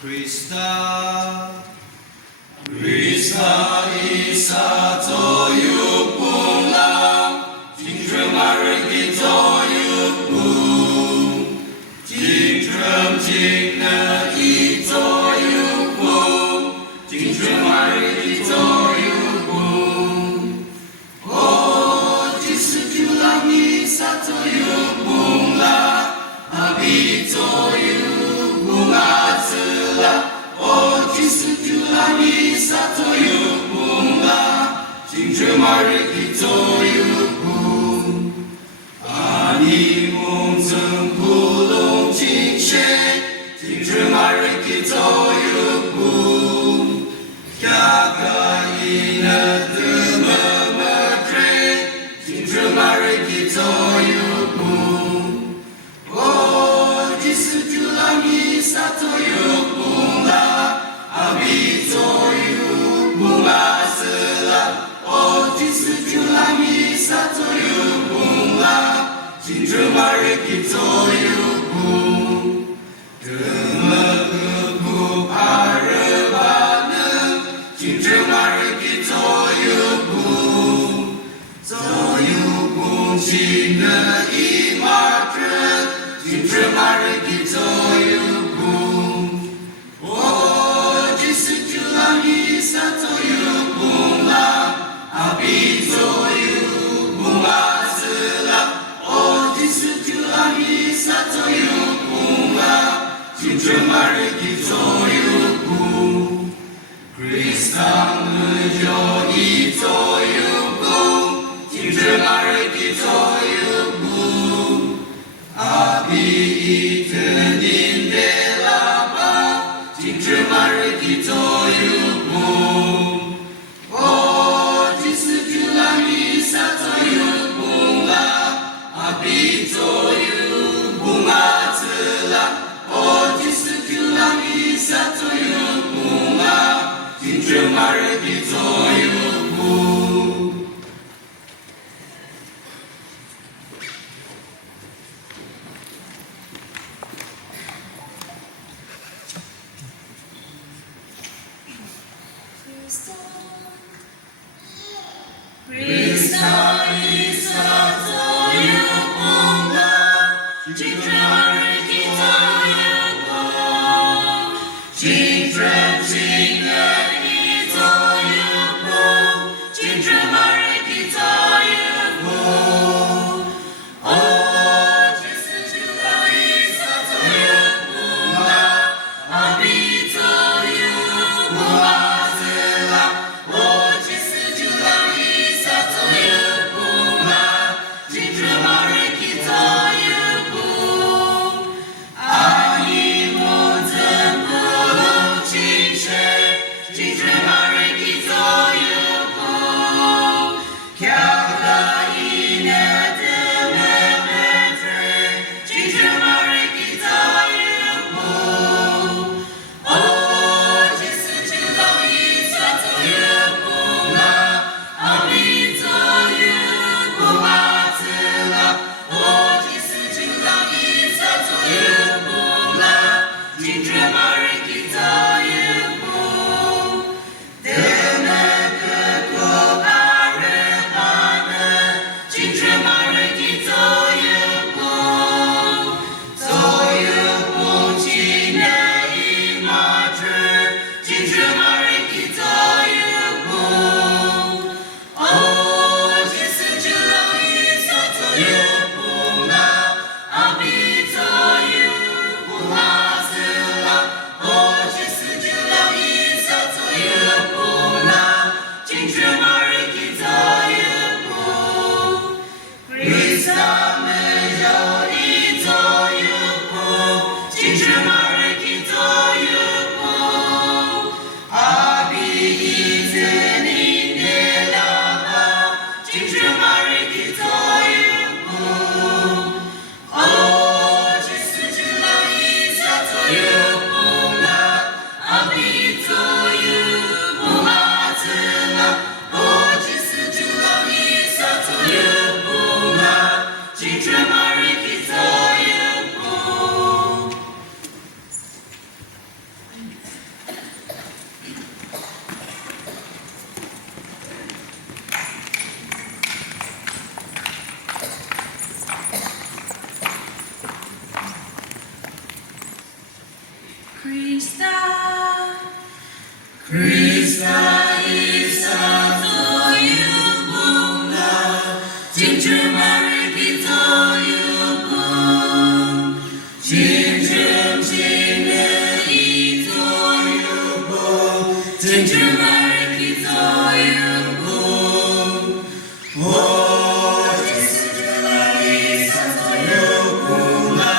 Krista, Krista isa toyu pula, Jingdrum ariki toyu pu, Jingdrum jingna i toyu pu, Jingdrum ariki toyu pu. Oh, Jisu julang isa toyu pula, Abi toyu bunga zela. Oh, Jisu julang isa toyu pula, Jingdrum ariki toyu pu. Ani mong zeng pulong jingshe, Jingdrum ariki toyu pu. Kaka ina dema madre, Jingdrum ariki toyu pu. Oh, Jisu julang isa toyu pula, Abi toyu bunga zela. Oh, Jisu julang isa toyu pula, Jingdrum ariki toyu pu. Dema kepu parabana, Jingdrum ariki toyu pu. Toyu pu jingna i madre, Jingdrum ariki toyu pu. Oh, Jisu julang isa toyu pula, Abi toyu bunga zela. Oh, Jisu julang isa toyu pula, Jingdrum ariki toyu pu. Krista mejo i toyu pu, Jingdrum ariki toyu pu. Abi itenin delaba, Jingdrum ariki toyu pu. Oh, Jisu julang isa toyu pula, Abi toyu bunga zela. Oh, Jisu julang isa toyu pula, Jingdrum ariki toyu pu. Krista isa toyu pula, Jingdrum ariki toyu pu. Jingdrum jingna i toyu pu, Jingdrum ariki toyu pu. Oh, Jisu julang isa toyu pula, Abi toyu bunga zela. Oh, Jisu julang isa toyu pula, Jingdrum ariki toyu pu. Ani mong zeng pulong jingshe, Jingdrum ariki toyu pu. Kaka ina dema madre, Jingdrum ariki toyu pu. Oh, Jisu julang isa toyu pula, Abi toyu bunga zela. Oh, Jisu julang isa toyu pula, Jingdrum ariki toyu pu. Dema kepu parabana, Jingdrum ariki toyu pu. Toyu pu jingna i madre, Jingdrum ariki toyu pu. Oh, Jisu julang isa toyu pula, Abi toyu bunga zela. Krista, Krista Isa Toyubunga, Ginger Marikito Yubung, Ginger Jine Ito Yubung, Ginger Marikito Yubung, Oh, Jisujula Isa Toyubunga,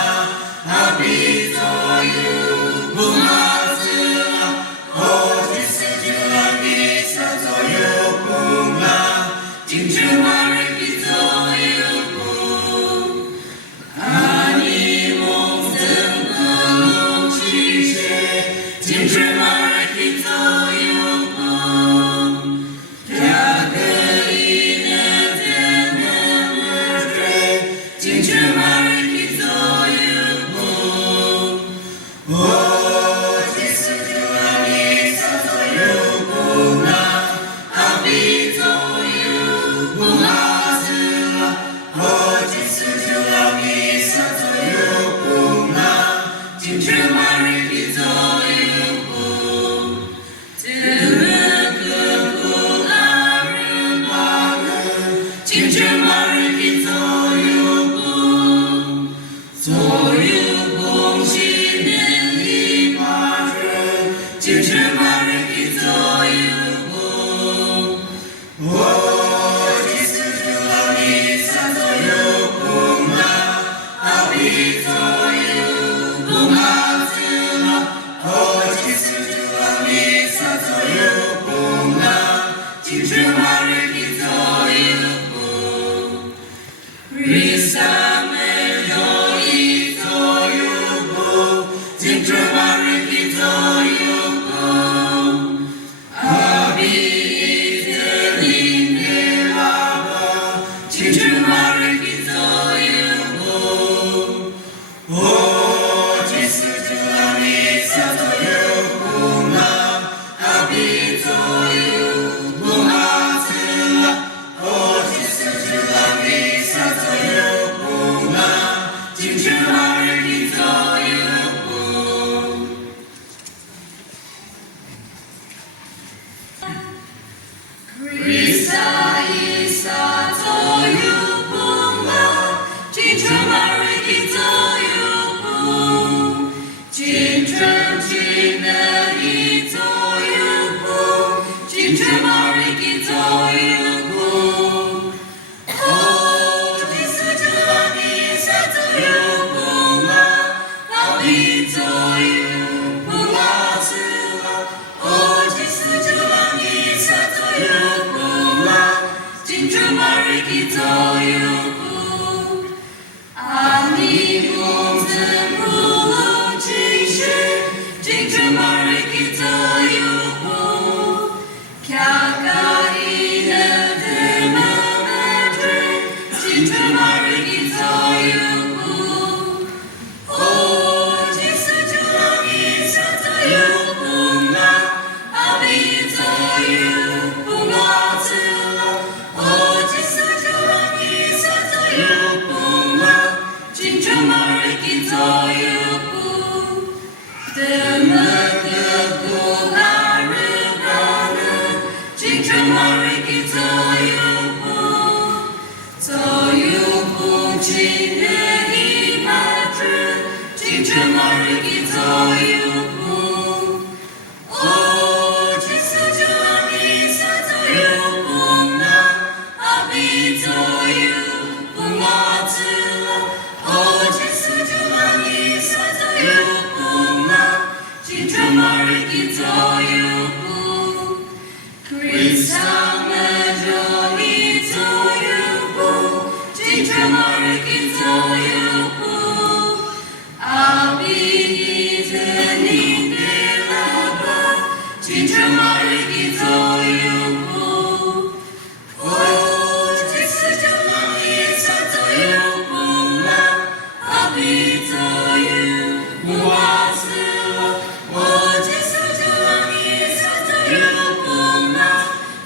Abito Yubunga.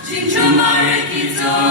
Ginger Marikito